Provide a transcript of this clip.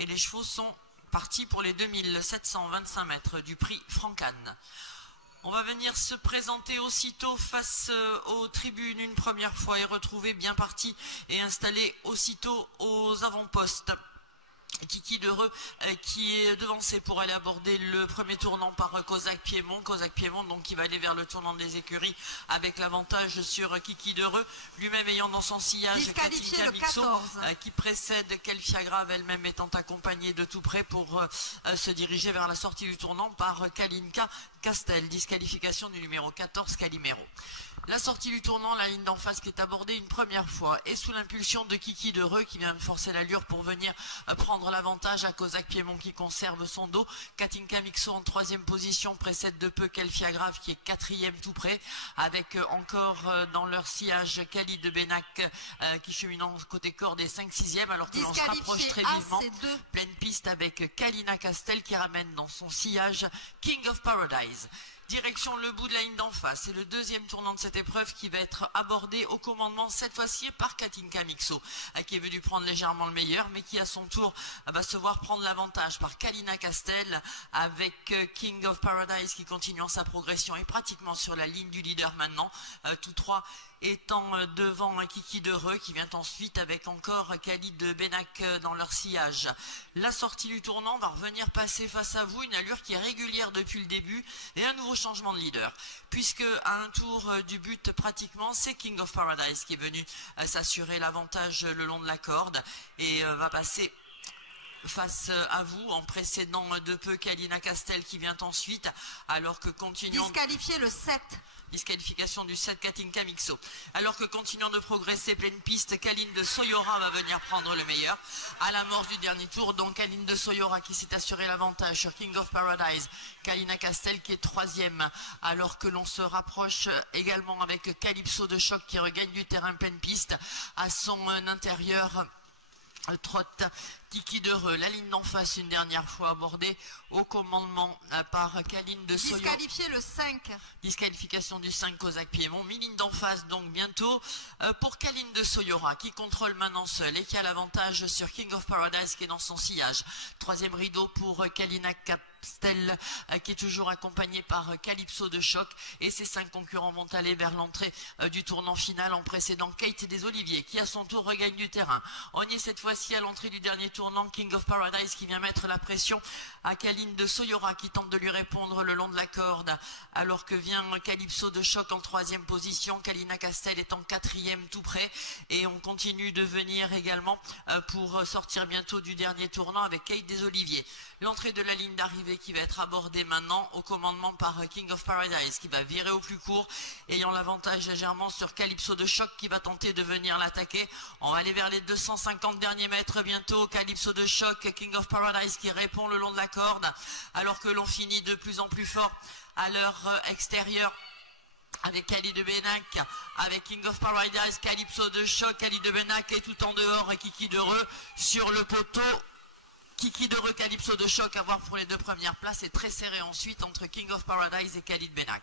et les chevaux sont partis pour les 2725 mètres du prix Francan. On va venir se présenter aussitôt face aux tribunes une première fois et retrouver bien parti et installé aussitôt aux avant-postes. Kiki d'Heureux qui est devancé pour aller aborder le premier tournant par Kozak Piémont. Kozak Piémont donc qui va aller vers le tournant des écuries avec l'avantage sur Kiki d'Heureux, lui-même ayant dans son sillage Katinka Mixo qui précède Kelfia Grave, elle-même étant accompagnée de tout près pour se diriger vers la sortie du tournant par Kalinka Castel. Disqualification du numéro 14 Calimero. La sortie du tournant, la ligne d'en face qui est abordée une première fois et sous l'impulsion de Kiki d'Heureux qui vient forcer l'allure pour venir prendre l'avantage à Kozak Piémont qui conserve son dos. Katinka Mixo en troisième position précède de peu Kelfia Grave qui est quatrième tout près avec encore dans leur sillage Khalid de Benac qui cheminant côté corde et 5-6e alors que l'on se rapproche très vivement. Pleine piste avec Kalina Castel qui ramène dans son sillage King of Paradise. Direction le bout de la ligne d'en face. C'est le deuxième tournant de cette épreuve qui va être abordé au commandement cette fois-ci par Katinka Mixo qui est venu prendre légèrement le meilleur mais qui à son tour va se voir prendre l'avantage par Kalina Castel avec King of Paradise qui continuant sa progression et pratiquement sur la ligne du leader maintenant. Tous trois étant devant Kiki d'Heureux qui vient ensuite avec encore Khalid de Benac dans leur sillage. La sortie du tournant va revenir passer face à vous, une allure qui est régulière depuis le début et un nouveau changement de leader puisque à un tour du but pratiquement c'est King of Paradise qui est venu s'assurer l'avantage le long de la corde et va passer face à vous en précédant de peu Kalina Castel qui vient ensuite alors que continuons disqualifié le 7. Disqualification du 7 Katinka Mixo. Alors que continuant de progresser pleine piste, Kaline de Soyora va venir prendre le meilleur. À l'amorce du dernier tour, donc Kaline de Soyora qui s'est assuré l'avantage sur King of Paradise. Kalina Castel qui est troisième. Alors que l'on se rapproche également avec Calypso de Choc qui regagne du terrain pleine piste. À son intérieur, trotte Kiki d'Heureux, la ligne d'en face une dernière fois abordée au commandement par Kaline de Soyo. Disqualifié le 5. Disqualification du 5 Kozak Piémont. Mi-ligne d'en face donc bientôt pour Kaline de Soyora qui contrôle maintenant seul et qui a l'avantage sur King of Paradise qui est dans son sillage. Troisième rideau pour Kalina Castel qui est toujours accompagné par Calypso de Choc et ses 5 concurrents vont aller vers l'entrée du tournant final en précédant Kate des Oliviers qui à son tour regagne du terrain. On y est cette fois-ci à l'entrée du dernier tournant, King of Paradise qui vient mettre la pression à Kaline de Soyora qui tente de lui répondre le long de la corde alors que vient Calypso de Choc en troisième position. Kalina Castel est en quatrième tout près et on continue de venir également pour sortir bientôt du dernier tournant avec Kate des Oliviers. L'entrée de la ligne d'arrivée qui va être abordée maintenant au commandement par King of Paradise qui va virer au plus court ayant l'avantage légèrement sur Calypso de Choc qui va tenter de venir l'attaquer. On va aller vers les 250 derniers mètres bientôt. Calypso de Choc, King of Paradise qui répond le long de la corde alors que l'on finit de plus en plus fort à leur extérieur avec Khalid de Benac, avec King of Paradise, Calypso de Choc, Khalid de Benac et tout en dehors Kiki d'Heureux sur le poteau. Kiki d'Heureux, Calypso de Choc à voir pour les deux premières places et très serré ensuite entre King of Paradise et Khalid Benac.